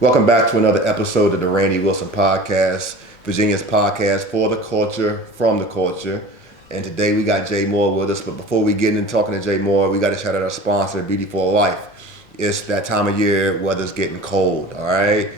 Welcome back to another episode of the Randy Wilson Podcast, Virginia's podcast for the culture, from the culture. And today we got JMorr with us. But before we get into talking to JMorr, we got to shout out our sponsor, Beauty for Life. It's that time of year, weather's getting cold, all right?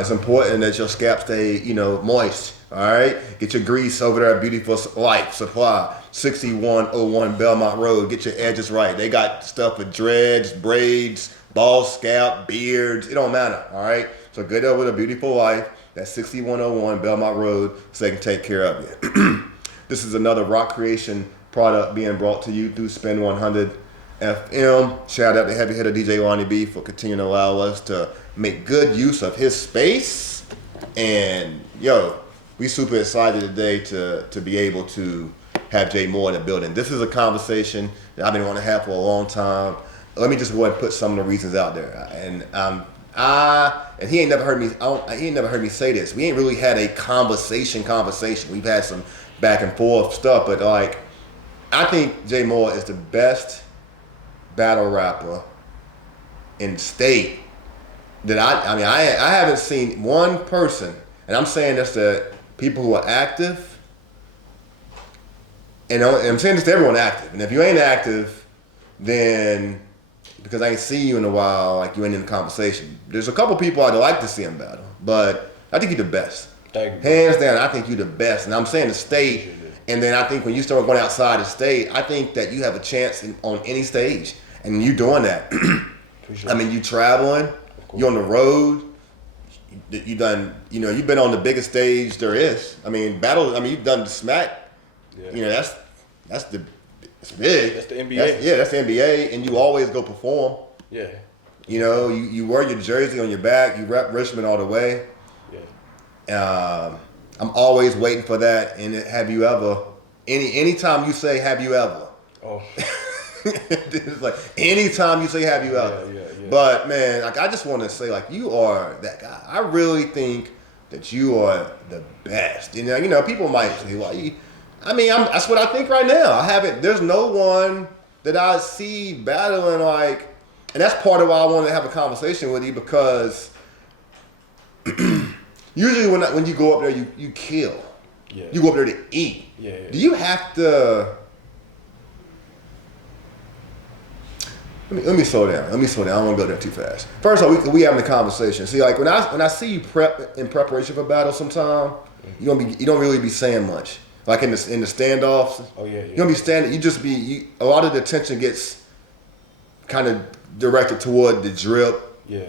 It's important that your scalp stay, moist, all right? Get your grease over there at Beauty for Life Supply, 6101 Belmont Road. Get your edges right. They got stuff with dreads, braids, bald scalp, beards, it don't matter, all right? So get over to Beauty for Life, that's 6101 Belmont Road, so they can take care of you. This is another Rock Creation product being brought to you through Spin 100 FM. Shout out to heavy hitter DJ Lonnie B for continuing to allow us to make good use of his space. And we super excited today to be able to have JMorr in the building. This is a conversation that I've been wanting to have for a long time. Let me just go ahead and put some of the reasons out there. And he ain't never heard me. He ain't never heard me say this. We ain't really had a conversation. We've had some back and forth stuff, but I think JMorr is the best battle rapper in the state that I haven't seen one person, and I'm saying this to people who are active, and I'm saying this to everyone active. And if you ain't active, then because I ain't seen you in a while, like you ain't in the conversation. There's a couple people I'd like to see him battle, but I think you're the best. Thank you. Hands down, I think you're the best. And I'm saying the state, and then I think when you start going outside the state, I think that you have a chance on any stage. And you doing that. You traveling, you on the road, you done, you've been on the biggest stage there is. You've done the smack. Yeah. That's big. That's the NBA. That's the NBA, and you always go perform. Yeah. You wear your jersey on your back, you rep Richmond all the way. Yeah. I'm always waiting for that. And have you ever? Anytime you say "Have you ever?" Oh. It's like anytime you say "Have you ever?" Yeah. But man, I just want to say, you are that guy. I really think that you are the best. People might say, "Well, that's what I think right now." I haven't. There's no one that I see battling and that's part of why I wanted to have a conversation with you, because usually when you go up there, you kill. Yeah. You go up there to eat. Yeah. Do you have to? Let me slow down. I don't want to go there too fast. First of all, we having a conversation. See, when I see you prep in preparation for battle, sometime you don't really be saying much. Like in the standoffs. Oh yeah. You don't be standing. You just be. A lot of the attention gets kind of directed toward the drip. Yeah.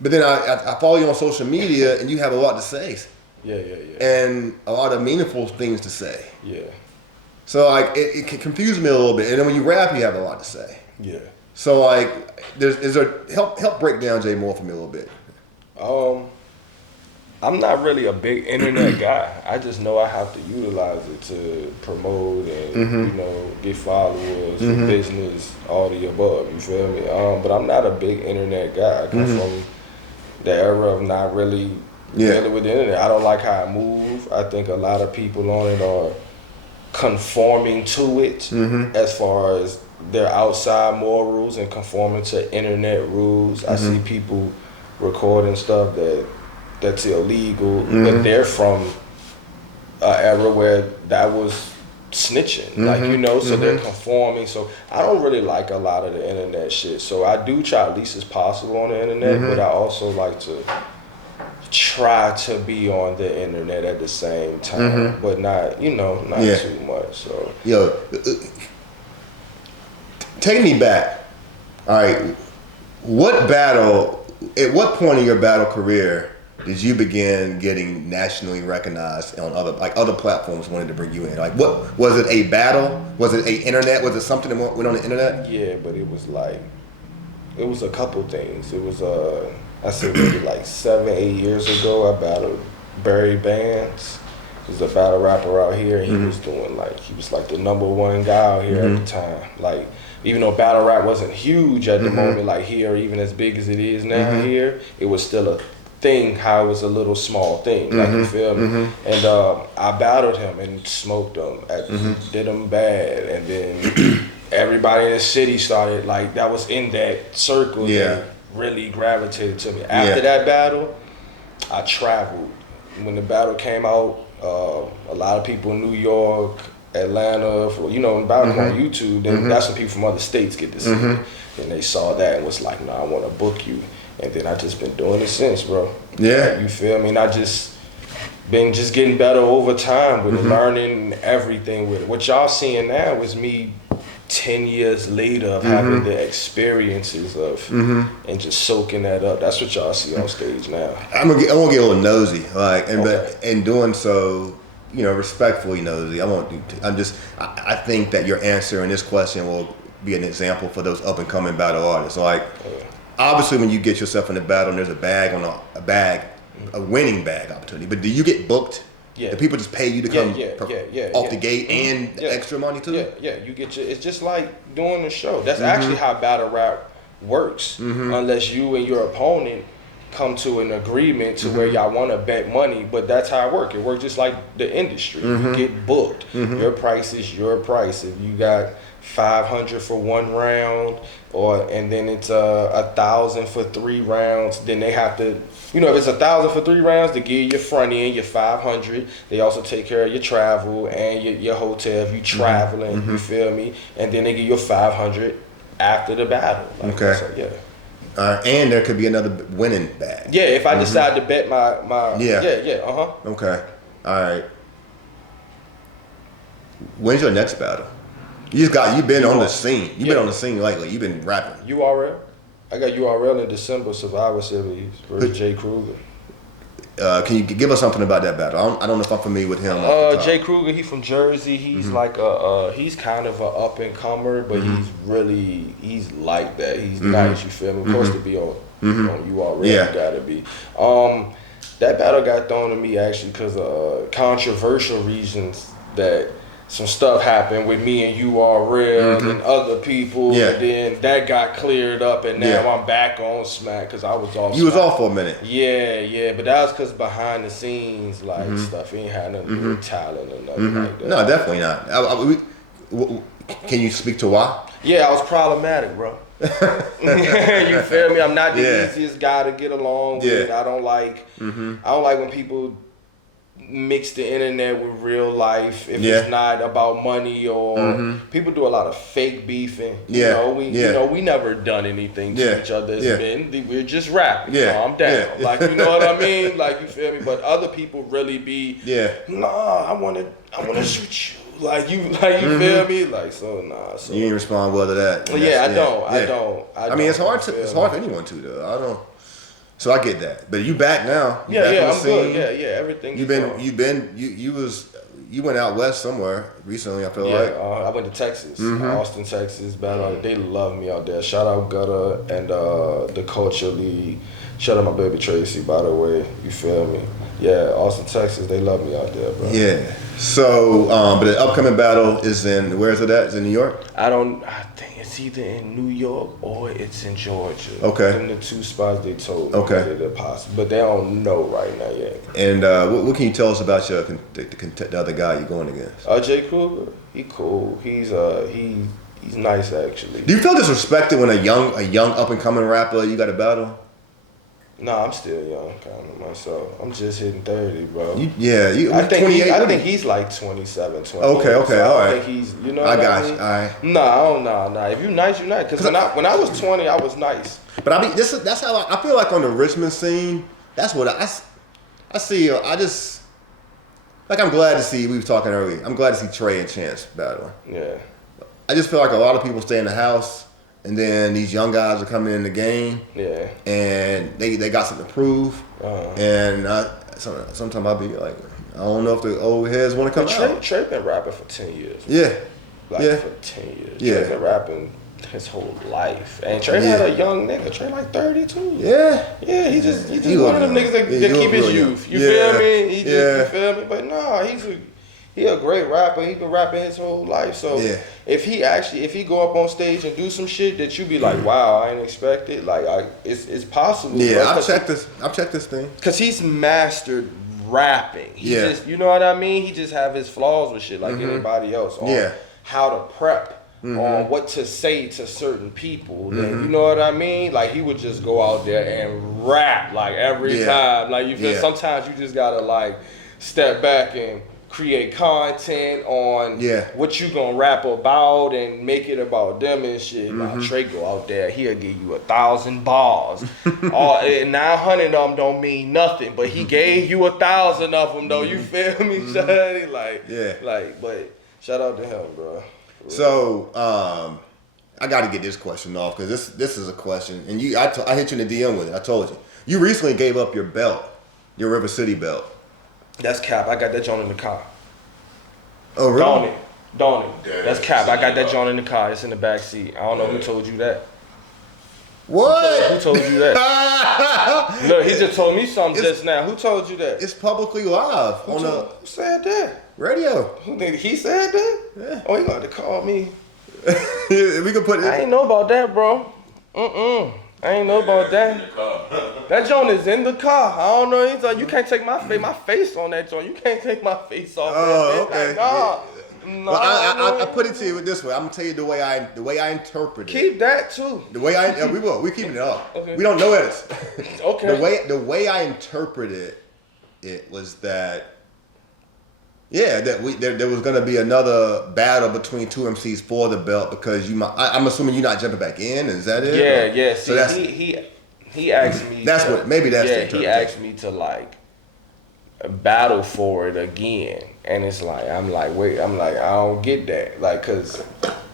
But then I follow you on social media, and you have a lot to say. Yeah. And a lot of meaningful things to say. Yeah. So it can confuse me a little bit. And then when you rap, you have a lot to say. Yeah. So is there help break down JMorr for me a little bit. I'm not really a big internet guy. I just know I have to utilize it to promote and get followers, for business, all the above. You feel me? But I'm not a big internet guy. I come from the era of not really dealing with the internet. I don't like how it moves. I think a lot of people on it are conforming to it as far as their outside morals and conforming to internet rules. I see people recording stuff that's illegal, but they're from an era where that was snitching, so they're conforming. So I don't really like a lot of the internet shit. So I do try at least as possible on the internet, but I also like to try to be on the internet at the same time, but not too much. So take me back. All right, at what point in your battle career did you begin getting nationally recognized on other platforms wanted to bring you in? What was it? A battle? Was it a internet? Was it something that went on the internet? Yeah, but it was a couple things. It was I said maybe 7-8 years ago, I battled Barry Bands. He was a battle rapper out here, and he was doing he was the number one guy out here at the time. Even though battle rap wasn't huge at the moment, here, even as big as it is now here, it was still a thing, how it was a little small thing, you feel me? And I battled him and smoked him, did him bad, and then everybody in the city started, that was in that circle, really gravitated to me. After that battle, I traveled. When the battle came out, a lot of people in New York, Atlanta, battle on YouTube, then that's when people from other states get to see it. And they saw that and was like, nah, I want to book you. And then I just been doing it since, bro. Yeah. Like, you feel me? And I just been just getting better over time with learning everything with it. What y'all seeing now is me 10 years later of having the experiences of and just soaking that up. That's what y'all see on stage now. I want to get a little nosy, like, but in doing so, respectfully nosy. I think that your answer in this question will be an example for those up and coming battle artists. Like, obviously, when you get yourself in a battle and there's a winning bag opportunity, but do you get booked? Yeah. Do people just pay you to come off the gate and extra money too? Yeah. You get it's just like doing the show. That's actually how battle rap works. Unless you and your opponent come to an agreement to where y'all want to bet money, but that's how it works. It works just like the industry. You get booked. Your price is your price. If you got $500 for 1 round, and then it's $1,000 for 3 rounds, then they have to, if it's $1,000 for 3 rounds, they give you your front end, your $500. They also take care of your travel and your hotel if you traveling. You feel me? And then they give you $500 after the battle. Like, okay. So, yeah. And there could be another winning bag. Yeah, if I decide to bet my Okay. All right. When's your next battle? You've been on the scene. You've been on the scene lately. You've been rapping. URL. I got URL in December, Survivor Series versus Jay Kruger. Can you give us something about that battle? I don't know if I'm familiar with him. Jay Kruger, he's from Jersey. He's like he's kind of a up and comer, but he's like that. He's nice. You feel me? Supposed to be on URL. Yeah. You gotta be. That battle got thrown to me actually because of controversial reasons that. Some stuff happened with me and URL and other people, and then that got cleared up, and now I'm back on Smack because I was off. You was off for a minute. Yeah, but that was because behind the scenes, like stuff, ain't had nothing to do with talent or nothing like that. No, definitely not. Can you speak to why? Yeah, I was problematic, bro. You feel me? I'm not the easiest guy to get along with. I don't like when people mix the internet with real life if it's not about money or people do a lot of fake beefing. We never done anything to each other. We're just rapping. Calm down. Like, you know what I mean? Like, you feel me? But other people really be nah, I wanna shoot you. Like you feel me? Like, so nah. So you didn't respond well to that. I don't. I mean, it's hard for anyone to though. I don't. So I get that, but you back now. I'm good. Yeah, everything. You went out west somewhere recently. I feel like. I went to Texas, Austin, Texas. Battle. They love me out there. Shout out Gutter and the Culture League. Shout out my baby Tracy, by the way. You feel me? Yeah, Austin, Texas. They love me out there, bro. Yeah. So, but the upcoming battle is where is it at? Is it in New York? I think it's either in New York or it's in Georgia. Okay. In the 2 spots they told me that they're possible, but they don't know right now yet. And what can you tell us about the other guy you're going against? Jay Kruger. He cool. He's nice actually. Do you feel disrespected when a young up and coming rapper you got to battle? Nah, I'm still young, kind of myself. I'm just hitting 30, bro. I think he's like 27, 28. Okay, so all right. I think he's, you know. I got you. All right. Nah. If you nice, you nice. Because when I was 20, I was nice. But I mean, that's how I feel like on the Richmond scene. That's what I see. I'm glad to see. We were talking earlier. I'm glad to see Trey and Chance battling. Yeah. I just feel like a lot of people stay in the house. And then these young guys are coming in the game, and they got something to prove. And sometimes I'll be like, I don't know if the old heads want to come out. Trey been rapping for 10 years. For 10 years. Trey been rapping his whole life. And Trey had a young nigga. Trey like 32. Yeah, he's just one of them niggas that keep his youth. You feel me? You feel me? But nah, he a great rapper. He been rapping his whole life. So if he go up on stage and do some shit that you be like, wow, I ain't expect it. Like it's possible. Yeah, I've checked this thing. Cause he's mastered rapping. He just, you know what I mean? He just have his flaws with shit like anybody else on how to prep on what to say to certain people. Then, you know what I mean? Like, he would just go out there and rap, like, every time. Like, you feel, sometimes you just gotta, like, step back and create content on what you gonna rap about and make it about them and shit. Now, Trey go out there, he'll give you 1,000 bars. All 900 of them don't mean nothing, but he gave you 1,000 of them though. You feel me, Shady? Like, but shout out to him, bro. So, I got to get this question off because this is a question, and I hit you in the DM with it. I told you. You recently gave up your belt, your River City belt. That's cap. I got that joint in the car. Oh, really? Don't it? That's cap. I got that joint in the car. It's in the back seat. I don't know who told you that. What? Who told you that? Look, he just told me something just now. Who told you that? It's publicly live Who said that? Radio. He said that? Yeah. Oh, he got to call me. We can put it. I ain't know about that, bro. I ain't know about that. That joint is in the car. I don't know. He's like, you can't take my face on that joint. You can't take my face off. Oh, that. okay. No, well, I put it to you this way. I'm gonna tell you the way I interpret it. Keep that too. The way we're keeping it up. Okay. We don't know it. Okay. The way I interpreted it was that. Yeah, there was gonna be another battle between two MCs for the belt because I'm assuming you're not jumping back in. Is that it? Yeah. So he asked me. That's the interpretation. He asked me to like battle for it again, and it's like I don't get that, like, cause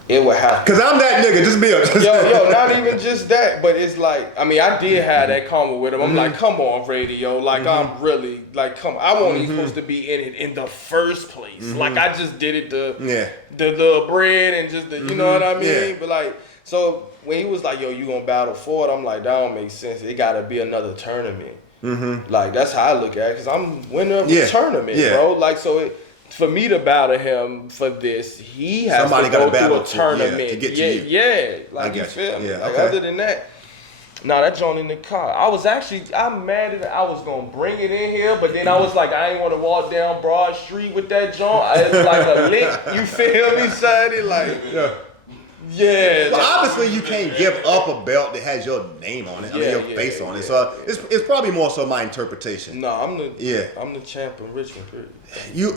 it would have. Cause I'm that nigga. Just be honest. Yo, not even just that, but it's like, I mean, I did have that comment with him. I'm like, come on, radio, like I'm really like, come on. I wasn't even supposed to be in it in the first place. Like I just did it the little bread and just the, you know what I mean? Yeah. But like, so when he was like, yo, you gonna battle for it? I'm like, that don't make sense. It gotta be another tournament. Like that's how I look at it, cause I'm winner of the tournament, bro. Like so for me to battle him for this, he has Somebody to go gotta through a battle tournament. to get to you. Yeah. Like you feel me? Yeah, like okay. other than that, that joint in the car. I'm mad at it. I was gonna bring it in here, but then I was like, I ain't want to walk down Broad Street with that joint. It's like a lick. You feel me, Shady? Like, yeah. Well, obviously you can't give up a belt that has your name on it. I mean your face on it. So it's probably more so my interpretation. No, I'm the champ in Richmond. Period. You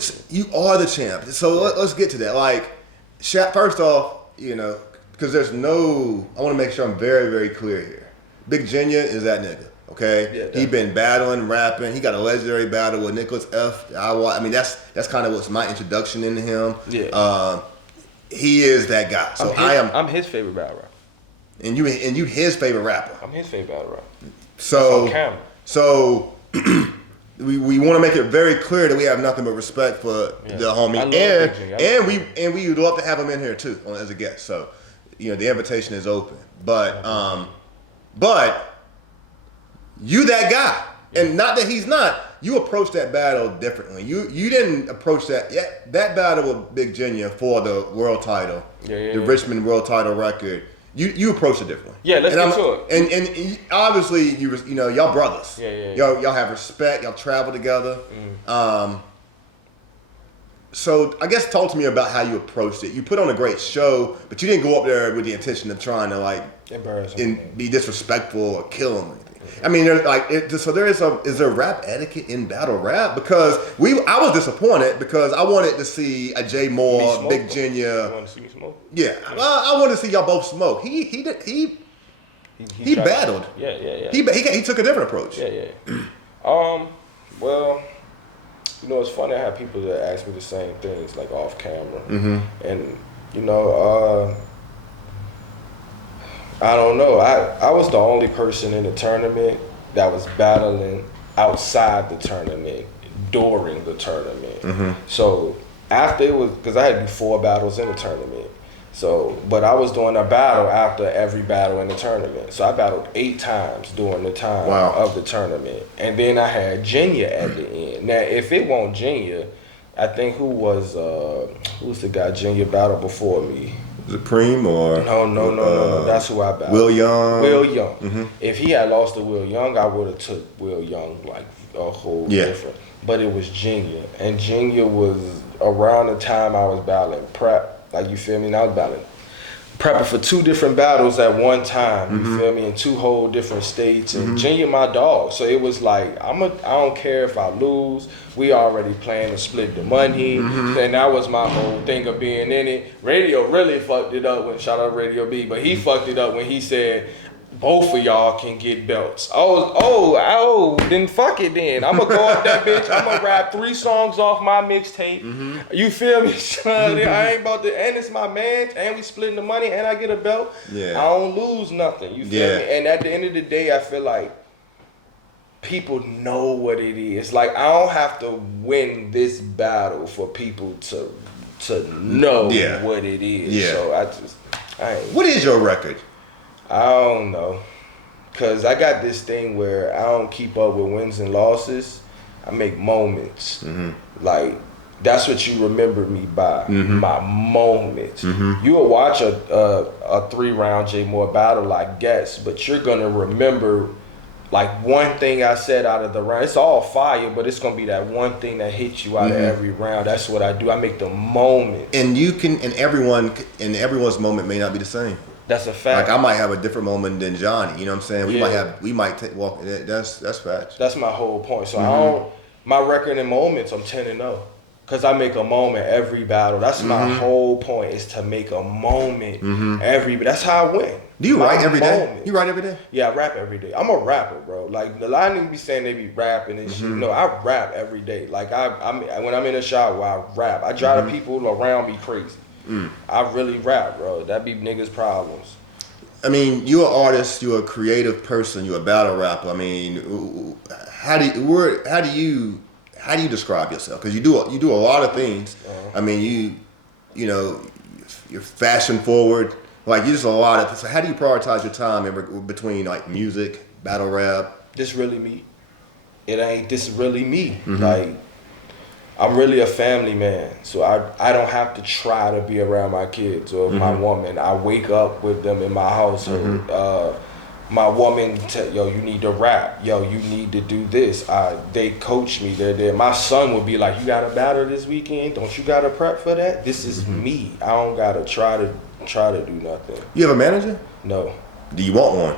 are the champ. So let's get to that. Like, first off, because I want to make sure I'm very, very clear here. Big Genya is that nigga. Okay, he been battling, rapping. He got a legendary battle with Nicholas F. I mean, that's kind of what's my introduction into him. Yeah. He is that guy. So I'm his favorite battle rapper. And you his favorite rapper. I'm his favorite battle rapper. So on camera. So we want to make it very clear that we have nothing but respect for the homie, and we would love to have him in here too as a guest. So the invitation is open. But you that guy, and not that he's not. You approached that battle differently. You didn't approach that battle with Big Genya for the world title, the Richmond world title record. You approached it differently. Yeah, let's get to it. And obviously y'all brothers. Y'all have respect. Y'all travel together. So I guess talk to me about how you approached it. You put on a great show, but you didn't go up there with the intention of trying to like embarrass him and be disrespectful or kill him. I mean, is there rap etiquette in battle rap? Because I was disappointed because I wanted to see a JMorr, Big Genya. You want to see me smoke? Yeah, I wanted to see y'all both smoke. He battled. Yeah. He took a different approach. Yeah. Well, it's funny. I have people that ask me the same things like off camera, and I don't know. I was the only person in the tournament that was battling outside the tournament during the tournament. So after it was, because I had to do 4 battles in the tournament. So, but I was doing a battle after every battle in the tournament. So I battled 8 times during the time of the tournament. And then I had Genya at the end. Now, if it won't Genya, I think who's the guy Genya battled before me? Is it Preem or? No. That's who I battled. Will Young. If he had lost to Will Young, I would have took Will Young like a whole different. But it was Genya. And Genya was around the time I was battling Prep. Like, you feel me? And I was battling prepping for 2 different battles at one time. You feel me? In 2 whole different states. And Junior my dog. So it was like I don't care if I lose. We already planned to split the money. And that was my whole thing of being in it. Radio really fucked it up when shout out Radio B, but he fucked it up when he said both of y'all can get belts. Then fuck it then. I'm gonna go up that bitch. I'm gonna rap 3 songs off my mixtape. You feel me, son? I ain't about to, and it's my man, and we splitting the money, and I get a belt. Yeah. I don't lose nothing. You feel me? And at the end of the day, I feel like people know what it is. Like, I don't have to win this battle for people to know what it is. Yeah. So I ain't. What is your record? I don't know, cause I got this thing where I don't keep up with wins and losses. I make moments. Like, that's what you remember me by, my moments. You will watch a 3-round JMorr battle, I guess, but you're gonna remember like one thing I said out of the round. It's all fire, but it's gonna be that one thing that hits you out of every round. That's what I do. I make the moment. And you can, and everyone's moment may not be the same. That's a fact. Like, I might have a different moment than Johnny. You know what I'm saying? We might walk. That's facts. That's my whole point. So my record in moments, I'm 10-0. Cause I make a moment every battle. That's my whole point, is to make a moment that's how I win. Do you write every day? You write every day? Yeah, I rap every day. I'm a rapper, bro. Like, a lot of niggas be saying they be rapping and shit. No, I rap every day. Like, when I'm in the shower, I rap. I drive the people around me crazy. I really rap, bro. That be niggas' problems. I mean, you're an artist, you're a creative person, you're a battle rapper. I mean, how do you describe yourself? Because you do a lot of things. I mean, you're fashion forward. Like, you just a lot of. So how do you prioritize your time between like music, battle rap? This really me. This is really me. Like, I'm really a family man, so I don't have to try to be around my kids or my woman. I wake up with them in my household. My woman, yo, you need to rap. Yo, you need to do this. They coach me. They're there. My son would be like, you got a battle this weekend? Don't you got to prep for that? This is me. I don't got to try to do nothing. You have a manager? No. Do you want one?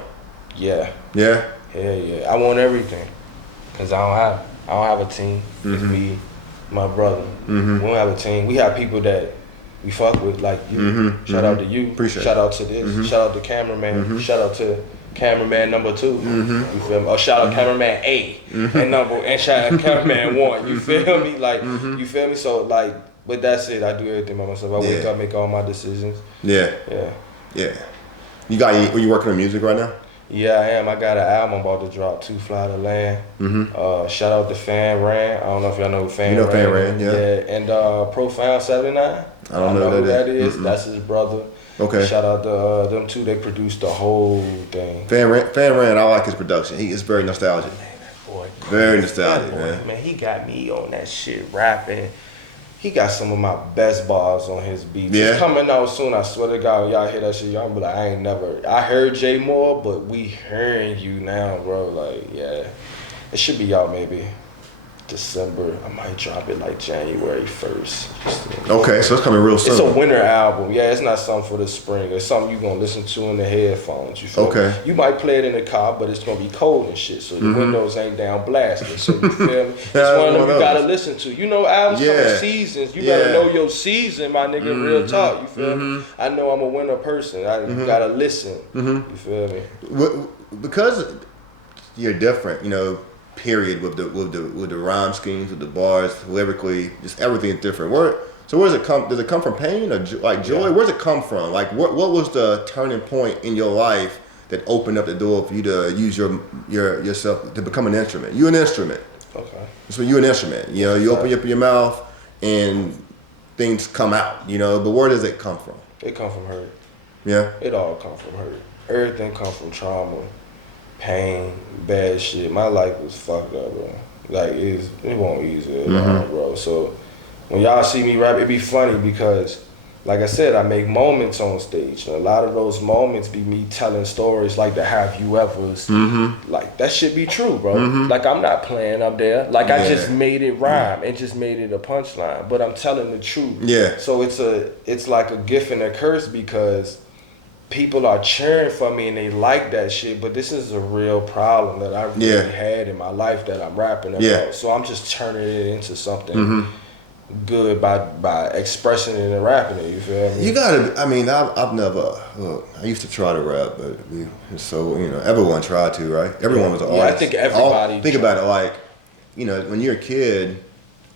Yeah. Yeah? Hell yeah. I want everything. Because I don't have a team. It's me, my brother. We don't have a team. We have people that we fuck with, like you. Shout out to you. Appreciate Shout out to this. Shout out to cameraman. Shout out to cameraman number 2. You feel me? Or shout out cameraman A and shout out cameraman 1. You feel me? Like, you feel me? So, like, but that's it. I do everything by myself. I wake up, make all my decisions. Yeah. Are you working on music right now? Yeah, I am. I got an album about to drop, Too Fly to Land. Shout out to Fan Ran. I don't know if y'all know who Fan Ran. You know Fan Ran, yeah. And Profound 79. I don't know who that is. That's his brother. Okay. Shout out to them two. They produced the whole thing. Fan Ran, I like his production. He is very nostalgic. Man, that boy. Very nostalgic, man. Man, he got me on that shit rapping. He got some of my best bars on his beats. Yeah. It's coming out soon. I swear to God, y'all hear that shit, y'all be like, I heard JMorr, but we hearing you now, bro. Like, yeah. It should be out maybe December. I might drop it like January 1st. Okay, so it's coming real soon. It's a winter album. Yeah, it's not something for the spring. It's something you're going to listen to in the headphones. You feel me? You might play it in the car, but it's going to be cold and shit, so the windows ain't down blasted. So you feel me? It's one of them you got to listen to. You know, albums come in seasons. You better know your season, my nigga. Real talk. You feel me? I know I'm a winter person. I got to listen. You feel me? Because you're different, you know, period, with the rhyme schemes, with the bars, lyrically, just everything's different. Where does it come? Does it come from pain or like joy? Where does it come from? Like, what was the turning point in your life that opened up the door for you to use yourself to become an instrument? You're an instrument. Okay. So you're an instrument. You know, you open up your mouth and things come out. You know, but where does it come from? It come from hurt. Yeah. It all come from hurt. Everything come from trauma. Pain, bad shit. My life was fucked up, bro. Like, it won't easy at all, bro. So when y'all see me rap, it be funny because, like I said, I make moments on stage. And a lot of those moments be me telling stories like the have you ever's. Like, that shit be true, bro. Like, I'm not playing up there. Like, I just made it rhyme and just made it a punchline. But I'm telling the truth. Yeah. So it's like a gift and a curse because people are cheering for me and they like that shit, but this is a real problem that I really had in my life that I'm rapping about. So I'm just turning it into something good by expressing it and rapping it. You feel me? You gotta. I mean, I've never. Look, I used to try to rap, but so everyone tried to, right? Everyone was an artist. I think everybody. Think about it, like when you're a kid,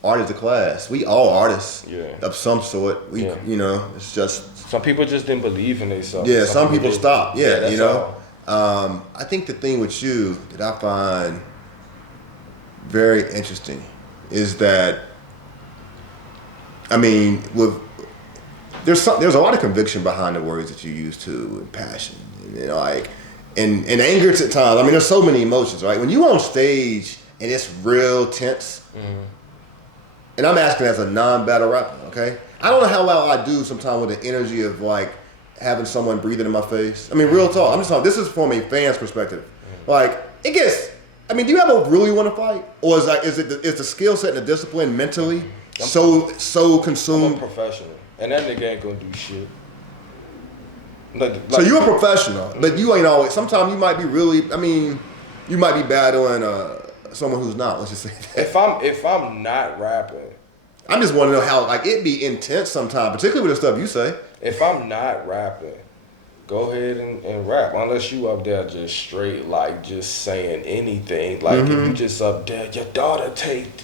art is a class. We all artists of some sort. It's just. Some people just didn't believe in themselves. Yeah, some people stopped. Yeah, I think the thing with you that I find very interesting is that, I mean, there's a lot of conviction behind the words that you use too, and passion, and anger at times. I mean, there's so many emotions, right? When you on stage and it's real tense, and I'm asking as a non-battle rapper, okay? I don't know how well I do sometimes with the energy of like having someone breathing in my face. I mean, real talk. I'm just talking. This is from a fan's perspective. Like it gets. I mean, do you ever really want to fight, or is the skill set and the discipline mentally so consumed? I'm a professional, and that nigga ain't gonna do shit. So you're a professional, but you ain't always. Sometimes you might be really. I mean, you might be battling someone who's not. Let's just say that. If I'm not rapping. I just want to know how it be intense sometimes, particularly with the stuff you say. If I'm not rapping, go ahead and rap. Unless you up there just straight just saying anything. Like if you just up there, your daughter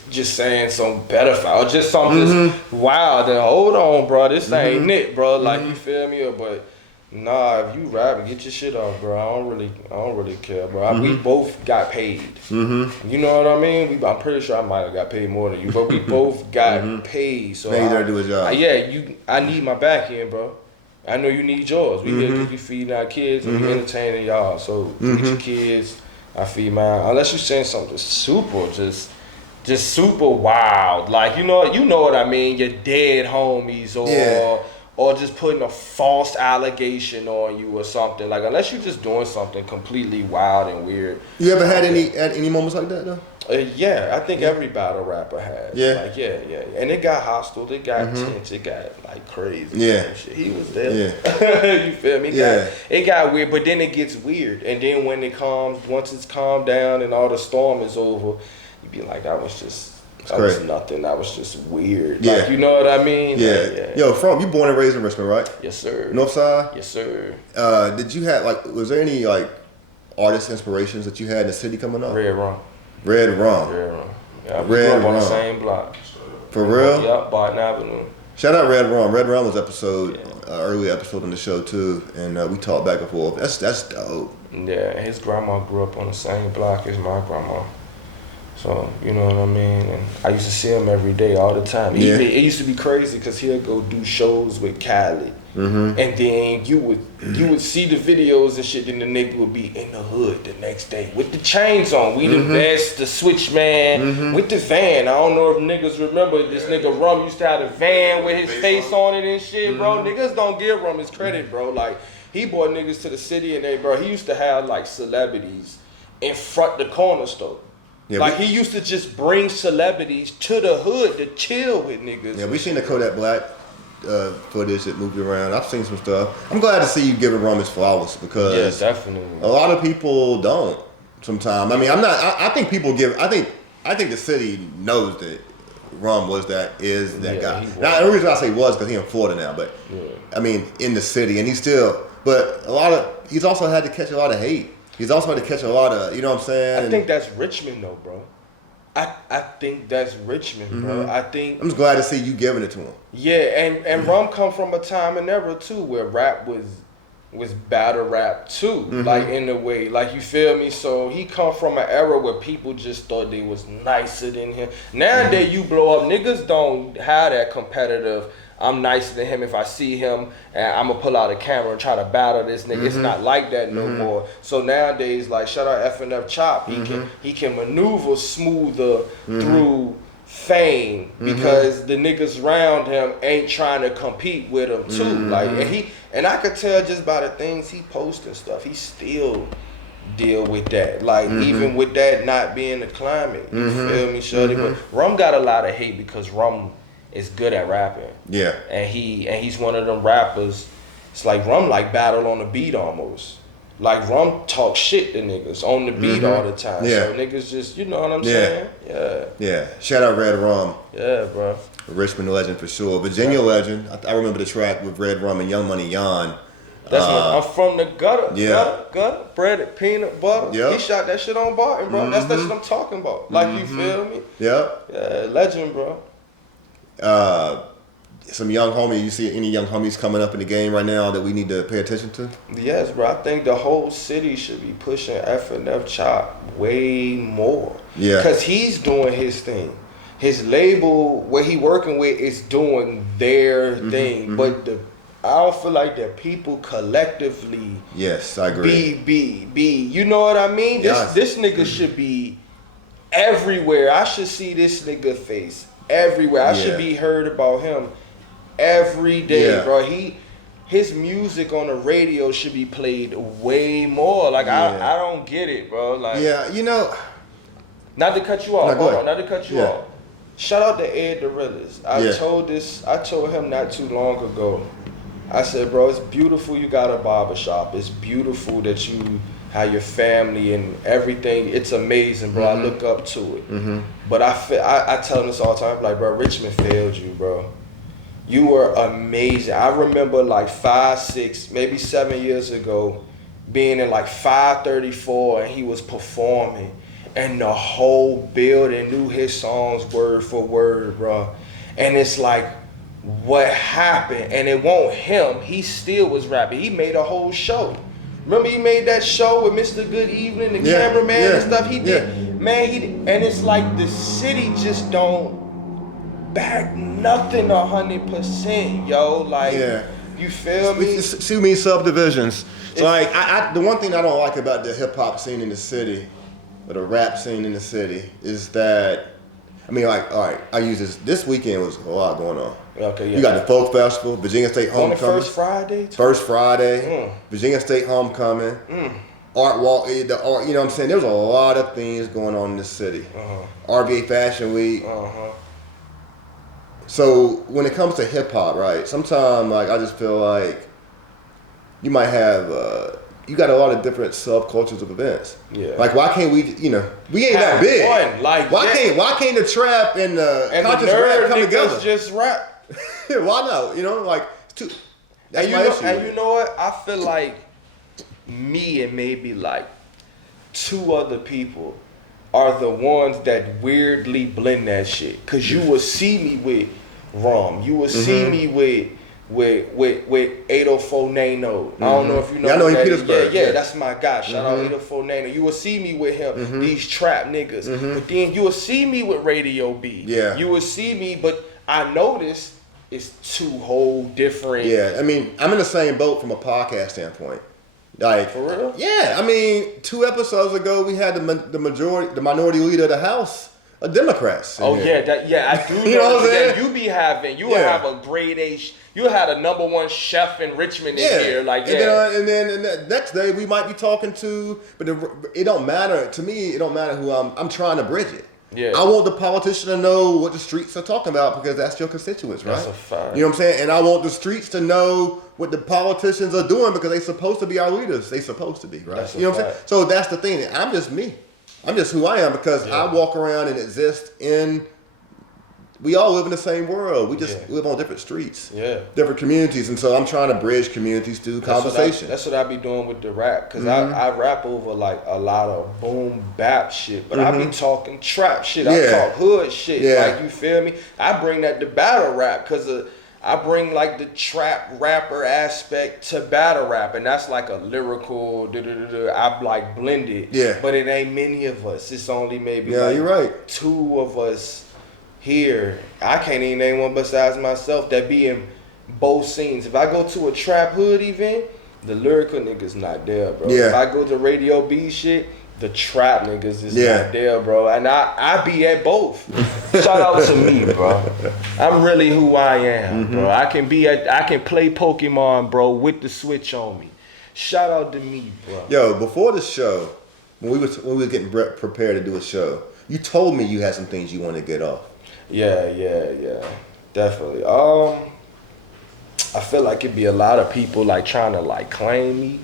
just saying some pedophile, just something just wild. Then hold on, bro. This ain't it, bro. Like you feel me? But nah, if you rap and get your shit off, bro, I don't really care, bro. We both got paid. You know what I mean? I'm pretty sure I might have got paid more than you, but we both got paid. So now you gotta do a job. I need my back end, bro. I know you need yours. We here because we feeding our kids and we entertaining y'all. So feed your kids, I feed mine. Unless you saying something super, just super wild, like you know what I mean. Your dead homies or just putting a false allegation on you or something. Like, unless you're just doing something completely wild and weird. You ever had any moments like that, though? I think every battle rapper has. Yeah. Like, yeah. And it got hostile. It got intense. It got, like, crazy. Yeah. Shit. He was there. Yeah. You feel me? It got weird, but then it gets weird. And then when once it's calmed down and all the storm is over, you be like, that was nothing. That was just weird. Yeah. Like, you know what I mean? Yeah. Like, Yo, you born and raised in Richmond, right? Yes, sir. Northside? Yes, sir. Did you have, was there any, artist inspirations that you had in the city coming up? Red Rum. Red Rum. Yeah, we grew up on the same block. For real? Yep, Barton Avenue. Shout out Red Rum. Red Rum was early episode on the show too, and we talked back and forth. That's dope. Yeah, his grandma grew up on the same block as my grandma. So, you know what I mean? And I used to see him every day, all the time. It used to be crazy because he'll go do shows with Khaled. And then you would see the videos and shit, then the nigga would be in the hood the next day with the chains on. We the vest, the switch man, with the van. I don't know if niggas remember this nigga Rum used to have a van with his face on it and shit, bro. Niggas don't give Rum his credit, bro. Like, he brought niggas to the city and he used to have like celebrities in front the corner store. Yeah, he used to just bring celebrities to the hood to chill with niggas. Yeah, we seen the Kodak Black footage that moved around. I've seen some stuff. I'm glad to see you giving Rum his flowers because definitely. A lot of people don't sometimes. I mean, I think people give. I think the city knows that Rum is that guy. Now, the reason I say was because he's in Florida now, but I mean in the city, and he's also had to catch a lot of hate. He's also had to catch a lot of, you know what I'm saying? I think that's Richmond though, bro. I think that's Richmond, bro. I'm just glad to see you giving it to him. Yeah, and Rum come from a time and era too where rap was battle rap too, like in a way, like you feel me. So he come from an era where people just thought they was nicer than him. Nowadays you blow up, niggas don't have that competitive. I'm nicer than him if I see him, and I'm gonna pull out a camera and try to battle this nigga. It's not like that no more. So nowadays, like shout out FNF Chop, he can maneuver smoother through fame because the niggas around him ain't trying to compete with him too. Like and I could tell just by the things he posts and stuff, he still deal with that. Like even with that not being the climate, you feel me, shorty? But Rum got a lot of hate because Rum is good at rapping. Yeah. And he's one of them rappers it's like Rum like battle on the beat almost. Like Rum talk shit to niggas on the beat all the time. Yeah. So niggas just, you know what I'm saying? Yeah. Yeah. Shout out Red Rum. Yeah, bro. Richmond legend for sure. Virginia legend. I remember the track with Red Rum and Young Money Yon. That's I'm from the gutter. Yeah. Gutter, breaded peanut butter. Yep. He shot that shit on Barton, bro. That's that shit I'm talking about. Like, you feel me? Yep. Yeah, legend, bro. Some young homies, you see any young homies coming up in the game right now that we need to pay attention to? Yes, bro. I think the whole city should be pushing F&F Chop way more. Yeah. Because he's doing his thing. His label, what he working with, is doing their thing. But I don't feel like the people collectively. Yes, I agree. Be. You know what I mean? This nigga should be everywhere. I should see this nigga face everywhere. I should be heard about him every day, bro. His music on the radio should be played way more. Like I don't get it, bro. Like you know. Not to cut you off. No, Not to cut you off. Shout out to Ed the Realist. I told him not too long ago. I said, bro, it's beautiful you got a barbershop. It's beautiful that you have your family and everything. It's amazing, bro. I look up to it. But I tell him this all the time, like, bro, Richmond failed you, bro. You were amazing. I remember like 5, 6, maybe 7 years ago, being in like 534 and he was performing. And the whole building knew his songs word for word, bro. And it's like, what happened? And it won't him. He still was rapping. He made a whole show. Remember he made that show with Mr. Good Evening, the cameraman and stuff he did? Man, and it's like the city just don't back nothing 100%, yo. Like, you feel me? See me subdivisions. So like, the one thing I don't like about the hip hop scene in the city, or the rap scene in the city, is that, I mean, like, all right, I use this weekend was a lot going on. Okay, yeah. You got the Folk Festival, Virginia State Homecoming. First Friday? First Friday, Virginia State Homecoming, Art Walk, you know what I'm saying? There's a lot of things going on in the city. RVA Fashion Week. So when it comes to hip hop, right, sometimes like I just feel like you might have, you got a lot of different subcultures of events. Yeah. Like why can't we, we ain't that big. Why can't the trap and the conscious rap come together? Just rap. Why not? Like it's too. That's my issue. And you know what? I feel like me and maybe like 2 other people are the ones that weirdly blend that shit. Cause you will see me with Rum. You will see me with 804 Nano. I don't know if you know. Yeah, I know in that Petersburg. Yeah, that's my guy. Shout out 804 Nano. You will see me with him. These trap niggas. But then you will see me with Radio B. Yeah. You will see me, but I noticed it's 2 whole different. Yeah, I mean, I'm in the same boat from a podcast standpoint. Like, for real? Yeah, I mean, 2 episodes ago we had the minority leader of the House, a Democrats. Oh yeah, I do. You know what I'm saying? You be having, you have a grade A. You had a #1 chef in Richmond in here, like And then the next day we might be talking to, but it don't matter to me. It don't matter who I'm trying to bridge it. Yeah. I want the politician to know what the streets are talking about because that's your constituents, right? That's a fact. You know what I'm saying? And I want the streets to know what the politicians are doing because they're supposed to be our leaders. They supposed to be, right? That's you know what I'm saying? So that's the thing. I'm just me. I'm just who I am because I walk around and exist in. We all live in the same world. We just live on different streets, different communities, and so I'm trying to bridge communities through conversation. That's what I be doing with the rap, cause I rap over like a lot of boom bap shit, but I be talking trap shit. I talk hood shit, like you feel me. I bring that to battle rap, cause I bring like the trap rapper aspect to battle rap, and that's like a lyrical. I like blended, but it ain't many of us. It's only maybe you're right. 2 of us. Here, I can't even name one besides myself that be in both scenes. If I go to a trap hood event, the lyrical niggas not there, bro. If I go to Radio B shit, the trap niggas is not there, bro. And I be at both. Shout out to me, bro. I'm really who I am, bro. I can play Pokemon, bro, with the Switch on me. Shout out to me, bro. Yo, before the show, when we were getting prepared to do a show, you told me you had some things you wanted to get off. Yeah, definitely. I feel like it'd be a lot of people like trying to like claim me.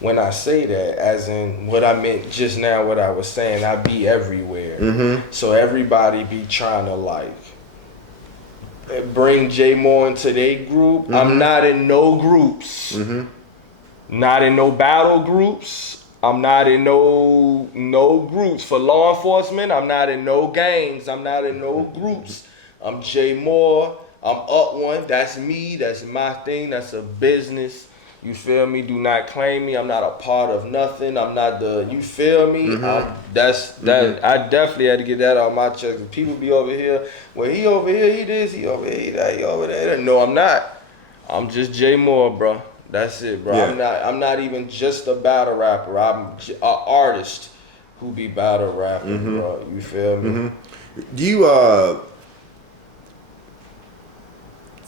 When I say that, as in what I meant just now, what I was saying, I be everywhere. Mm-hmm. So everybody be trying to like bring JMorr into their group. Mm-hmm. I'm not in no groups. Mm-hmm. Not in no battle groups. I'm not in no groups for law enforcement. I'm not in no gangs. I'm not in no groups. I'm JMorr. I'm UpOne. That's me. That's my thing. That's a business. You feel me? Do not claim me. I'm not a part of nothing. I'm not the. You feel me? Mm-hmm. I definitely had to get that off my chest. People be over here. Well, he over here. He this. He over here. He that. He over there. No, I'm not. I'm just JMorr, bro. That's it, bro. Yeah. I'm not even just a battle rapper. I'm an artist who be battle rapping, bro. You feel me? Mm-hmm.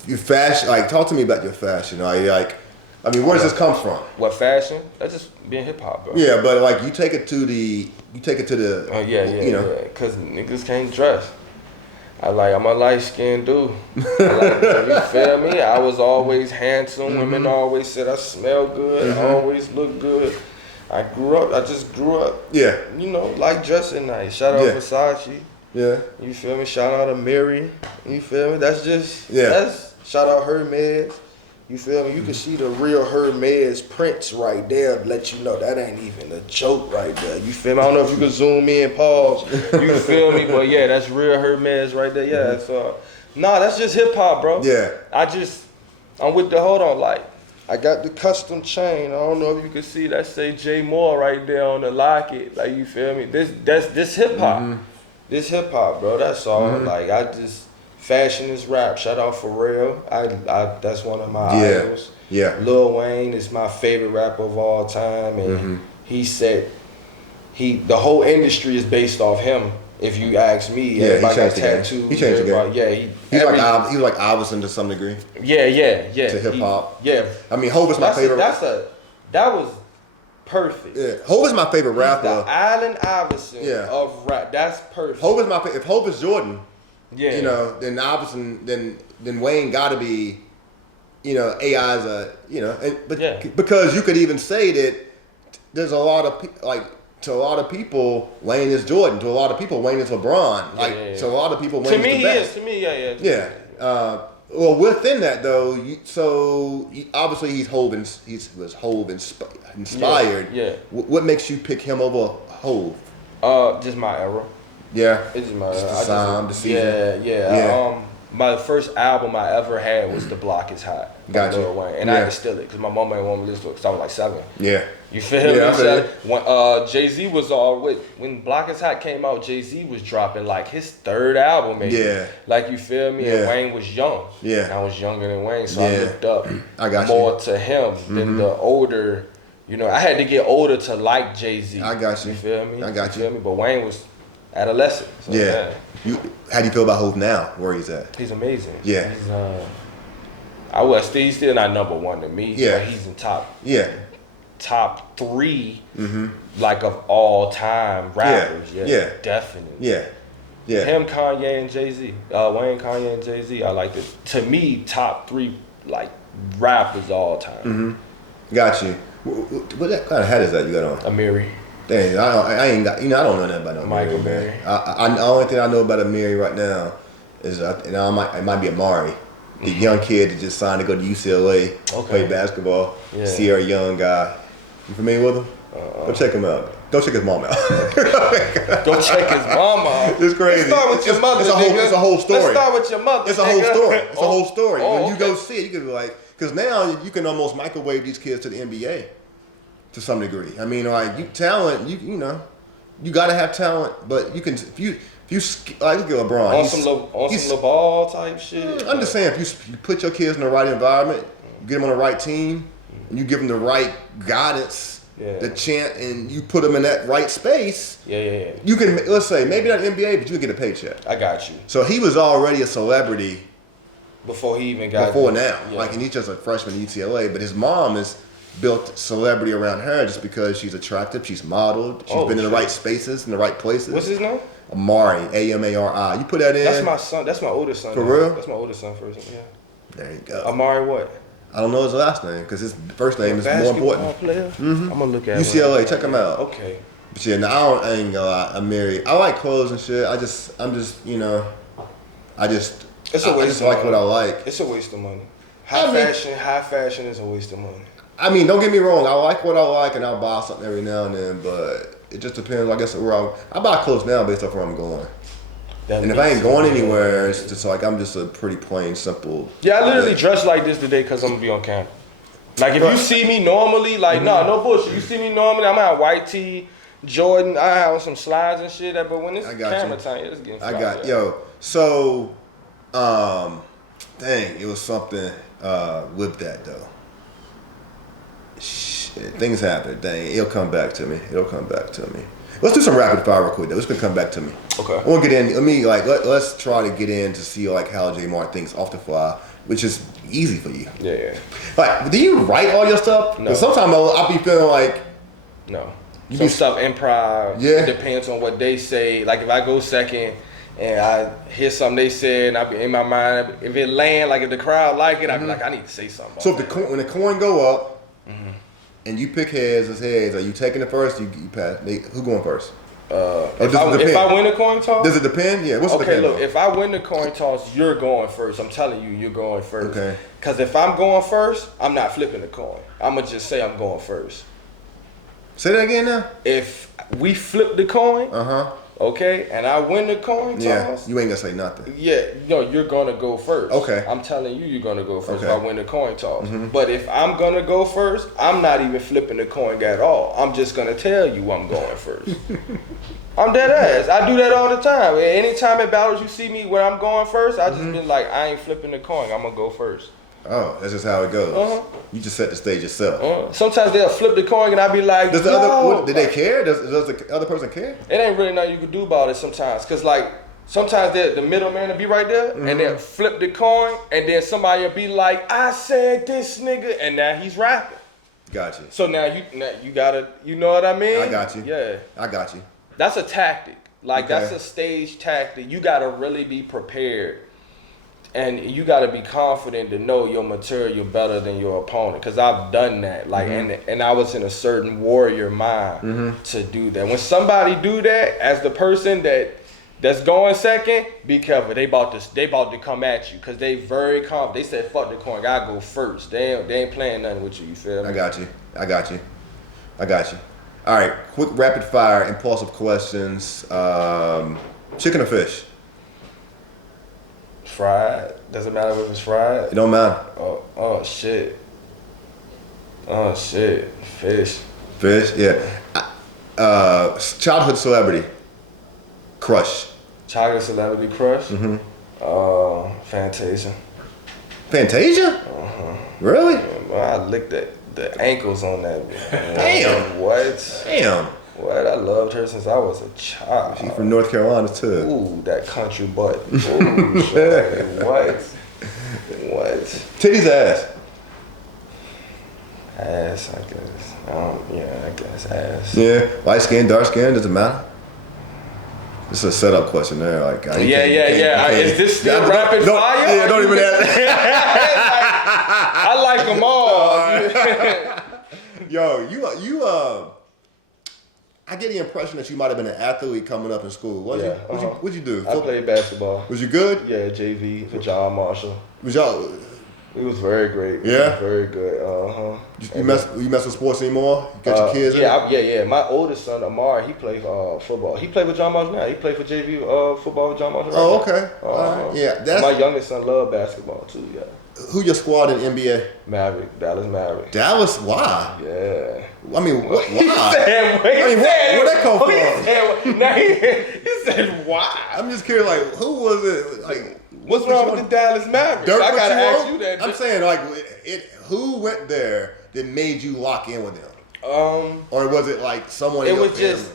You fashion, like, talk to me about your fashion. Are you like, I mean, where does this come from? What fashion? That's just being hip hop, bro. Yeah, but like you take it to the, you know, Cause niggas can't dress. I'm a light skinned dude. You feel me? I was always handsome. Women always said I smell good. I always look good. I just grew up. Yeah. You know, like dressing nice. Shout out Versace. Yeah. You feel me? Shout out to Mary. You feel me? That's just shout out Hermes. You feel me? You can see the real Hermes prints right there. Let you know that ain't even a joke right there. You feel me? I don't know if you can zoom in, pause. You feel me? But yeah, that's real Hermes right there. Yeah. So that's just hip hop, bro. Yeah. I'm with the hold on, like I got the custom chain. I don't know if you can see that say JMorr right there on the locket. Like you feel me? This hip hop. This hip hop, bro. That's all. Like I just. Fashion is rap. Shout out Pharrell. That's one of my idols. Yeah. Lil Wayne is my favorite rapper of all time, and he said the whole industry is based off him. If you ask me, everybody got tattoos. He changed the game. Yeah, he was like Iverson to some degree. Yeah. To hip hop. Yeah. I mean, Hov is my favorite. That was perfect. Yeah, Hov is my favorite rapper. He's the Allen Iverson of rap. That's perfect. Hov is my favorite. If Hov is Jordan. Yeah. You know, then Iverson, then Wayne got to be, you know, AI's because you could even say that there's a lot of to a lot of people Wayne is Jordan, to a lot of people Wayne is LeBron, to a lot of people Wayne is the best. To me, yeah. Yeah. Well, within that though, obviously he's Hov inspired. Yeah. What makes you pick him over Hov? Just my era. Yeah, it's just my the season. Yeah. My first album I ever had was "The Block Is Hot" by Lil Wayne, and I had to steal it because my mama didn't want me to listen to it because I was like 7. Yeah, you feel me? When Jay-Z was when "Block Is Hot" came out, Jay-Z was dropping like his 3rd album, maybe. Yeah, like you feel me? And Wayne was young. Yeah, and I was younger than Wayne, so I looked up more to him than the older. You know, I had to get older to like Jay-Z. I got you. You feel me? I got you. Feel me? But Wayne was adolescent. So how do you feel about Hov now? Where he's at? He's amazing. Yeah. He's still not number 1 to me. Yeah. But he's in top 3 like of all time rappers. Yeah. Definitely. Yeah. Yeah. Him, Kanye, and Jay-Z. Wayne, Kanye, and Jay-Z are like to me, top 3 like rappers all time. Got you. What kind of hat is that you got on? Amiri. Dang, I ain't got. I don't know nothing about no Michael Amiri. The only thing I know about Amiri right now is it might be Amari, the young kid that just signed to go to UCLA, play basketball. Yeah. Sierra Young guy. You familiar with him? Go check him out. Go check his mom out. Go check his mom out. It's crazy. Let's start with your mother. It's a whole story. Let's start with your mother. It's a whole story. It's a whole story. When you go okay. see it, you can be like, because now you can almost microwave these kids to the NBA. To some degree, I mean, like you gotta have talent, but you can if you like look at LeBron on some LeBall type shit. I'm just saying, if you put your kids in the right environment, get them on the right team, and you give them the right guidance, the chant, and you put them in that right space. Yeah. You can, let's say maybe not NBA, but you can get a paycheck. I got you. So he was already a celebrity before he even got now. Yeah. Like, and he's just a freshman at UCLA, but his mom is built celebrity around her just because she's attractive, she's modeled, she's been in the right spaces, in the right places. What's his name? Amari, Amari. You put that in. That's my son. That's my oldest son. For real? That's my oldest son first. Yeah. There you go. Amari what? I don't know his last name because his first name is more important. Player? I'm gonna look at UCLA. Check him out. Okay. But yeah, now I ain't gonna lie. I'm married. I like clothes and shit. I'm just, It's a waste of like money. what I like. It's a waste of money. High fashion is a waste of money. I mean, don't get me wrong. I like what I like, and I'll buy something every now and then. But it just depends. I guess where I buy clothes now based off where I'm going. And if I ain't going anywhere, it's just like I'm just a pretty plain, simple. Yeah, I literally dressed like this today because I'm gonna be on camera. Like if you see me normally, like no bullshit. You see me normally, I'm gonna have white tee, Jordan. I have some slides and shit. But when it's camera time, it's getting. So, dang, it was something with that though. Shit, things happen. Dang, it'll come back to me. Let's do some rapid fire real quick though. It's gonna come back to me. Okay. I want to get in. Let's try to get in to see like how JMorr thinks off the fly, which is easy for you. Yeah. Like, do you write all your stuff? No. Because sometimes I'll be feeling like. No. Some stuff improv. Yeah. It depends on what they say. Like if I go second and I hear something they said and I be in my mind, if it land, like if the crowd like it, I be like, I need to say something. So if when the coin go up and you pick heads, are you taking it first? You pass. Who going first? If I win the coin toss, does it depend? Yeah. What's okay, the look, if I win the coin toss, you're going first. I'm telling you, you're going first. Okay. Because if I'm going first, I'm not flipping the coin. I'm going to just say I'm going first. Say that again now. If we flip the coin, okay, and I win the coin toss, you ain't gonna say nothing. Yeah, no, you're gonna go first. Okay. I'm telling you, you're gonna go first Okay. if I win the coin toss. But if I'm gonna go first, I'm not even flipping the coin at all. I'm just gonna tell you I'm going first. I'm dead ass. I do that all the time. Anytime in battles you see me where I'm going first, I just been like, I ain't flipping the coin. I'm gonna go first. Oh, that's just how it goes. You just set the stage yourself. Sometimes they'll flip the coin and I be like, Does did they care? Does the other person care? It ain't really nothing you can do about it sometimes. Cause like sometimes the middleman will be right there and they'll flip the coin and then somebody will be like, I said this nigga, and now he's rapping. Got you. So now you gotta, you know what I mean? I got you. Yeah. I got you. That's a tactic. Like Okay. that's a stage tactic. You gotta really be prepared. And you got to be confident to know your material better than your opponent. Because I've done that. Like, and I was in a certain warrior mind to do that. When somebody do that, as the person that's going second, be careful. They about to come at you. Because they very confident. They said, fuck the coin. I go first. They ain't playing nothing with you. You feel me? I got you. All right. Quick rapid fire, impulsive questions. Chicken or fish? Fried. Doesn't matter if it's fried. It don't matter. Oh shit. Fish. Fish, yeah. Childhood celebrity crush. Childhood celebrity crush. Fantasia. Fantasia? Really? Yeah, well, I licked the ankles on that. Damn. What? Damn. What? I loved her since I was a child. She's from North Carolina too. Ooh, that country butt. Ooh, shit. What? Titties, ass. Ass, I guess. I guess ass. Yeah. Light skin, dark skin, doesn't matter. This is a setup question there. Like, Is this still rapid fire? Yeah, don't even ask. I like them all. Yo, you I get the impression that you might have been an athlete coming up in school. What'd you do? I played basketball. Was you good? Yeah, JV for John Marshall. Was y'all? It was very great. Yeah? Very good. You mess with sports anymore? You got your kids in? Yeah. My oldest son, Amar, he played football. He played with John Marshall now. He played for JV football with John Marshall. Oh, okay. All right. Yeah, my youngest son loved basketball too, yeah. Who your squad in NBA? Dallas Maverick. Dallas? Why? Yeah. I mean, why? Where'd that come from? He said, why? I'm just curious, like, who was it? Like, what's wrong with the Dallas Mavericks? Dirk, I gotta ask you that. I'm saying, like, who went there that made you lock in with them? Or was it like someone? It was just,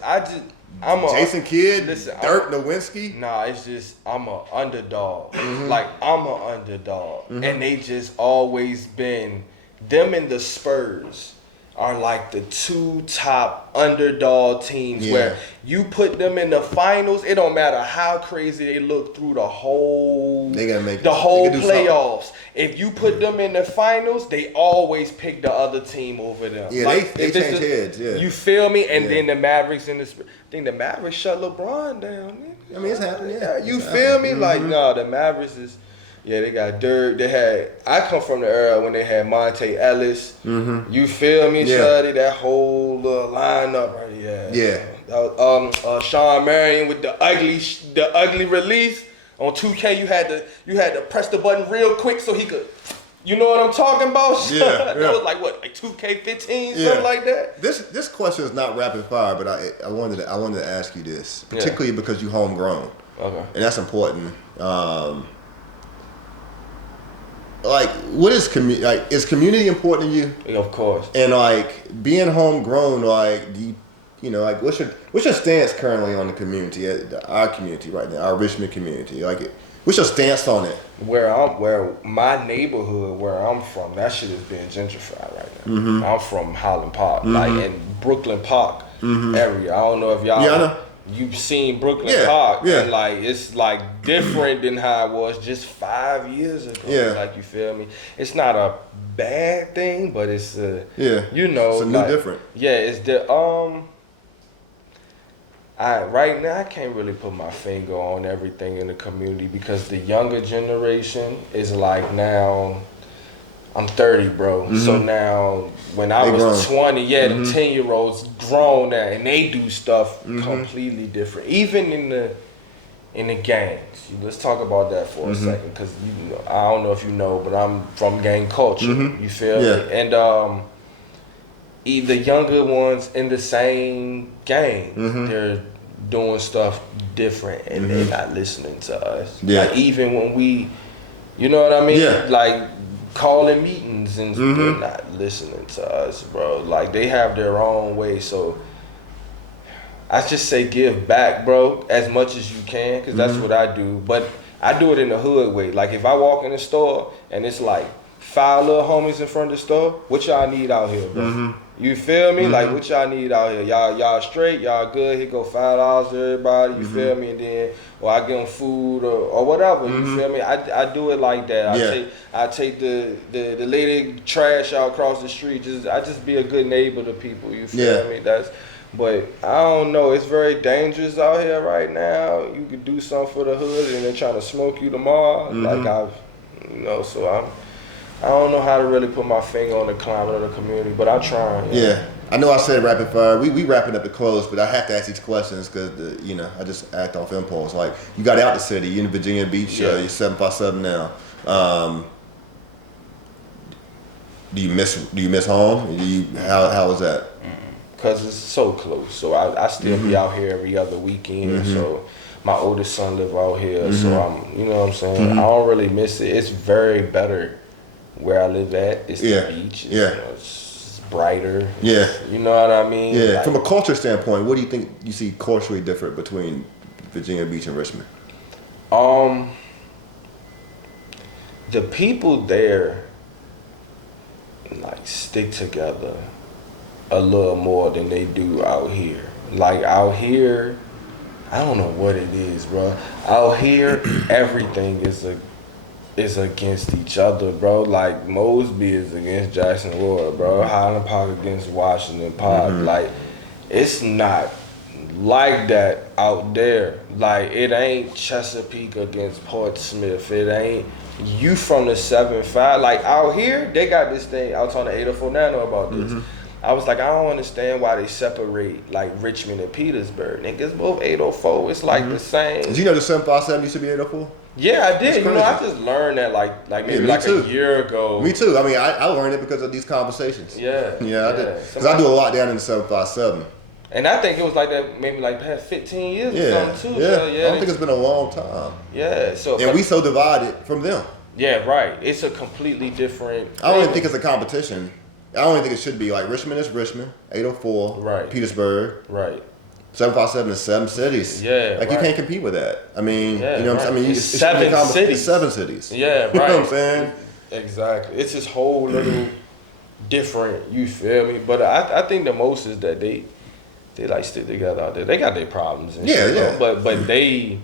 I'm a Jason Kidd, listen, Dirk Nowitzki. Nah, it's just I'm a underdog. Like I'm a underdog, and they just always been them and the Spurs. are like the two top underdog teams Yeah. where you put them in the finals, it don't matter how crazy they look through the whole They gotta make the whole they can do playoffs. If you put them in the finals, they always pick the other team over them. Yeah, like, they if it's change heads. Yeah, You feel me? And Yeah. then the Mavericks I think the Mavericks shut LeBron down. I mean, it's happening. Yeah, You it's feel me? happening. Like, no, the Mavericks is. Yeah, they got Dirk. I come from the era when they had Monte Ellis. You feel me, Yeah. Shuddy? That whole lineup right here. Yeah. That was, Sean Marion with the ugly release. On 2K, you had to press the button real quick so he could. You know what I'm talking about? Yeah, That yeah. was like what, like 2K15, Yeah. something like that. This question is not rapid fire, but I wanted to ask you this, particularly because you homegrown, Okay. and that's important. Like, what is is community important to you? Yeah, of course. And like being homegrown, like do you know, like what's your stance currently on the community, our community right now, our Richmond community? Like, what's your stance on it? Where my neighborhood, where I'm from, that shit is being gentrified right now. I'm from Highland Park, like in Brooklyn Park area. I don't know if y'all. Yeah, I know. You've seen Brooklyn Yeah, Park, yeah. and like it's like different than how it was just 5 years ago. Yeah. Like, you feel me? It's not a bad thing, but it's Yeah. you know, It's a new like, different. Yeah, it's the right now I can't really put my finger on everything in the community because the younger generation is like now. I'm 30, bro. So now, when I They was grown. 20, the 10-year-olds grown now, and they do stuff completely different. Even in the gangs. Let's talk about that for a second, because I don't know if you know, but I'm from gang culture. You feel Yeah. me? And the younger ones in the same gang, they're doing stuff different, and they're not listening to us. Yeah. Like, even when we, you know what I mean? Yeah. Like, calling meetings and they're not listening to us, bro. Like, they have their own way. So I just say give back, bro, as much as you can, because that's what I do. But I do it in the hood way. Like, if I walk in the store and it's like 5 little homies in front of the store, what y'all need out here, bro? You feel me? Like, what y'all need out here? Y'all straight? Y'all good? Here go $5 to everybody. You feel me? And then, or I give them food or whatever. You feel me? I do it like that. Yeah. I take the lady trash out across the street. I just be a good neighbor to people. You feel me? But I don't know. It's very dangerous out here right now. You could do something for the hood and they're trying to smoke you tomorrow. So I don't know how to really put my finger on the climate of the community, but I try. Yeah. I know I said rapid fire. We wrapping up the close, but I have to ask these questions because I just act off impulse. Like, you got out the city, you're in Virginia Beach, you're 757 now. Do you miss home? How was that? Because it's so close. So I still be out here every other weekend. So my oldest son live out here. So I'm, you know what I'm saying? I don't really miss it. It's very better where I live at. It's the beach. It's brighter. Yeah. You know what I mean? Yeah. Like, From a culture standpoint, what do you think you see culturally different between Virginia Beach and Richmond? the people there like stick together a little more than they do out here. Like out here, I don't know what it is, bro. Out here, everything is against each other, bro. Like Mosby is against Jackson Ward, bro. Highland Park against Washington Park. Like it's not like that out there. Like it ain't Chesapeake against Portsmouth. It ain't you from the 7-5. Like out here, they got this thing. I was on the 804 Nano about this. I was like, I don't understand why they separate like Richmond and Petersburg. Niggas both 804. It's like the same. Did you know the 757 used to be 804? Yeah, I did. That's You know, I crazy. just learned that like maybe me like too. a year ago. Me too. I mean, I learned it because of these conversations. Yeah. Yeah, I did. Because I do a lot down in the 757. And I think it was like that maybe like past 15 years or Yeah, something too. yeah. So, I don't think it's been a long time. Yeah. So And we so divided from them. yeah, right. It's a completely different. I don't even think it's a competition. I don't even think it should be. Like Richmond is Richmond, 804. Right. Petersburg, Right. 757 is 7 cities. Yeah, Like you right. can't compete with that. I mean, Yeah, you know what I'm saying? I mean, right. it It's shouldn't be 7 cities. It's 7 cities. Yeah, right. You know what I'm saying? Exactly. It's this whole little different. You feel me? But I think the most is that they like stick together out there. They got their problems and shit. Yeah. But they,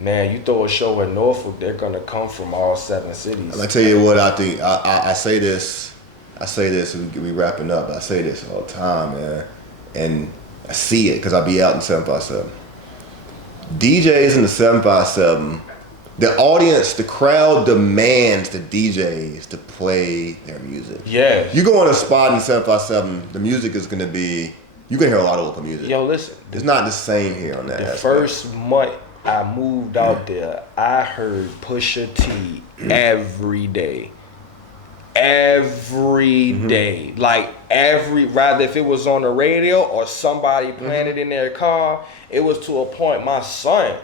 man, you throw a show in Norfolk, they're gonna come from all 7 cities. I tell you what, I think I say this. And we wrapping up. I say this all the time, man, and I see it because I be out in 757. DJs in the 757. The audience, the crowd demands the DJs to play their music. Yeah. You go on a spot in 757, the music is gonna be. You can hear a lot of local music. Yo, listen. It's not the same here on that. The aspect. first month I moved out there, I heard Pusha T every day. Every day. Like rather if it was on the radio or somebody playing it in their car, it was to a point my son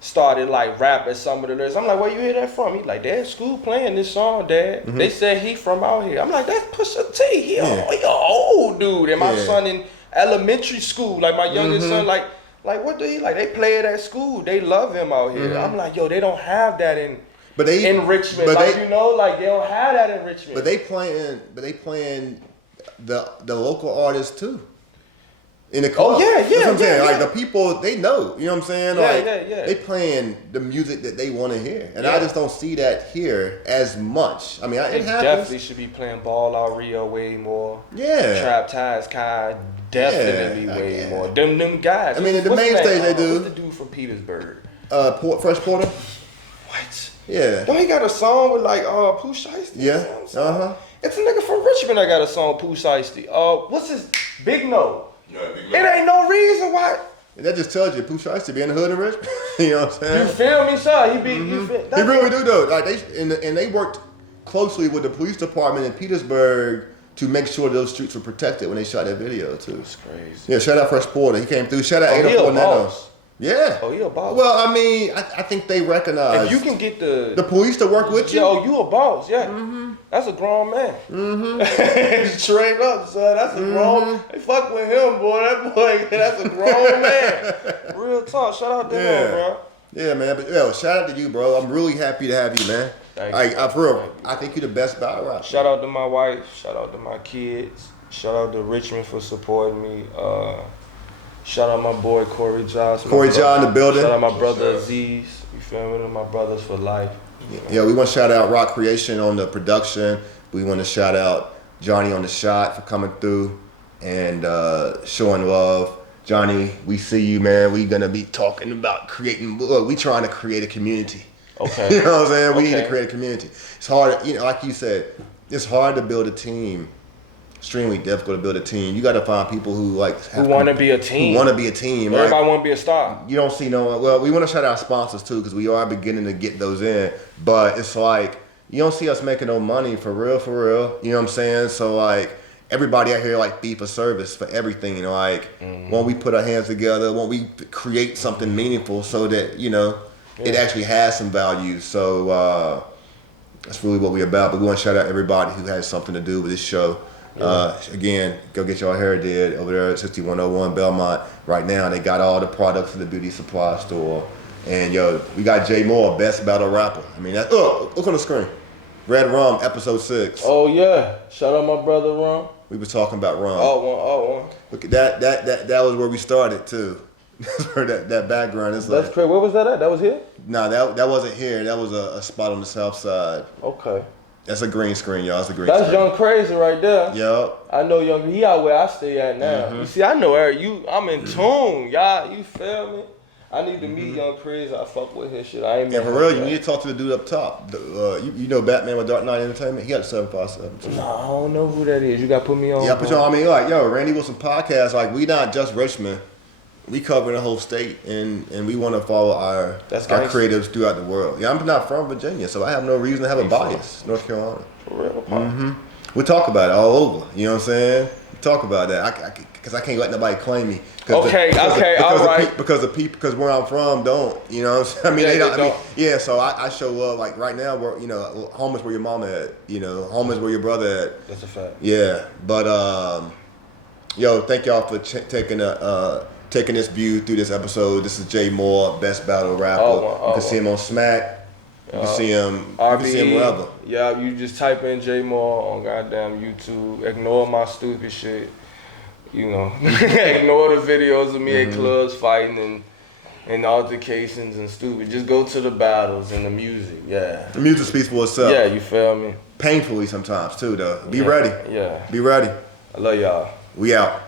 started like rapping some of the lyrics. I'm like, where you hear that from? He like, Dad, school playing this song, Dad. They said he from out here. I'm like, that's Pusha T. He a old dude. And my son in elementary school, like my youngest son, like what do he like? They play it at school. They love him out here. I'm like, yo, they don't have that in Richmond. But like, they don't have that in Richmond. But they playing the local artists too. In the club. Oh yeah. That's what I'm saying. Like the people, they know. You know what I'm saying? Yeah. They playing the music that they want to hear, and I just don't see that here as much. I mean, it happens. Definitely should be playing Ball Out Rio way more. Yeah. Trap Ties Kai definitely way more. Them guys. I mean, the main stage they do. What's the dude from Petersburg? Fresh Porter. What? Yeah. Don't he got a song with like Pooh Shiesty? Yeah. It's a nigga from Richmond that got a song with Pooh Shiesty. What's his Big No? Yeah, Big No. It ain't no reason why. And that just tells you Pooh Shiesty to be in the hood in Richmond. You know what I'm saying? You feel me, son? He be. You feel, He really do though. Like they worked closely with the police department in Petersburg to make sure those streets were protected when they shot that video too. That's crazy. Yeah, shout out Fresh Porter. He came through. Shout out 804 Nano. Yeah. Oh, you a boss. Well, I mean, I think they recognize if you can get the police to work with you. Yo, you a boss, yeah. That's a grown man. Straight up, son. That's a grown. They fuck with him, boy. That boy, that's a grown man. Real talk. Shout out to him, bro. Yeah, man. But yo, shout out to you, bro. I'm really happy to have you, man. Thank you. For real, I think you're the best battle rapper. Shout out to my wife. Shout out to my kids. Shout out to Richmond for supporting me. Shout out my boy Corey Johnson. Corey John in the building. Shout out my brother Aziz. You feel me? My brothers for life. Yeah, we want to shout out Rock Creation on the production. We want to shout out Johnny on the shot for coming through and showing love. Johnny, we see you, man. We gonna be talking about creating. Look, we trying to create a community. Okay. You know what I'm saying? We need to create a community. It's hard, like you said, it's hard to build a team. Extremely difficult to build a team. You got to find people who want to be a team. Who want to be a team. Everybody want to be a star. You don't see well, we want to shout out our sponsors too because we are beginning to get those in. But it's like you don't see us making no money for real. You know what I'm saying? So like everybody out here like fee for service for everything. You know, like when we put our hands together, when we create something meaningful, so that it actually has some value. So that's really what we're about. But we want to shout out everybody who has something to do with this show. Again, go get your hair did over there at 6101 Belmont. Right now, they got all the products in the beauty supply store. And we got JMorr, best battle rapper. I mean, look on the screen. Red Rum, episode 6. Oh yeah, shout out my brother Rum. We was talking about Rum. Oh, look at that was where we started too. That's where that background is. That's crazy. Where was that at? That was here? No, that wasn't here. That was a spot on the south side. Okay. That's a green screen, y'all. That's Young Crazy right there. Yup. I know Young. He out where I stay at now. You see, I know Eric. I'm in tune, y'all. You feel me? I need to meet Young Crazy. I fuck with his shit. I ain't. And for real, you need to talk to the dude up top. You know Batman with Dark Knight Entertainment. He got a 757 too. No, I don't know who that is. You got to put me on. Yeah, put you on. I mean, Randy Wilson podcast. Like, we not just Richmond. We cover the whole state, and we want to follow our creatives throughout the world. Yeah, I'm not from Virginia, so I have no reason to have a bias. North Carolina. For real. We talk about it all over. You know what I'm saying? We talk about that. Because I can't let nobody claim me. All right. Because where I'm from don't. You know what I'm saying? I mean, they don't. Yeah, so I show love. Like right now, home is where your mama at. Home is where your brother at. That's a fact. Yeah, but thank y'all for taking this view through this episode. This is JMorr, best battle rapper. You can see him on Smack. You can see him. You can see him wherever. Yeah, you just type in JMorr on goddamn YouTube. Ignore my stupid shit. You know, ignore the videos of me at clubs fighting and altercations and stupid. Just go to the battles and the music. Yeah. The music speaks for itself. Yeah, you feel me? Painfully sometimes too, though. Be ready. Yeah. Be ready. I love y'all. We out.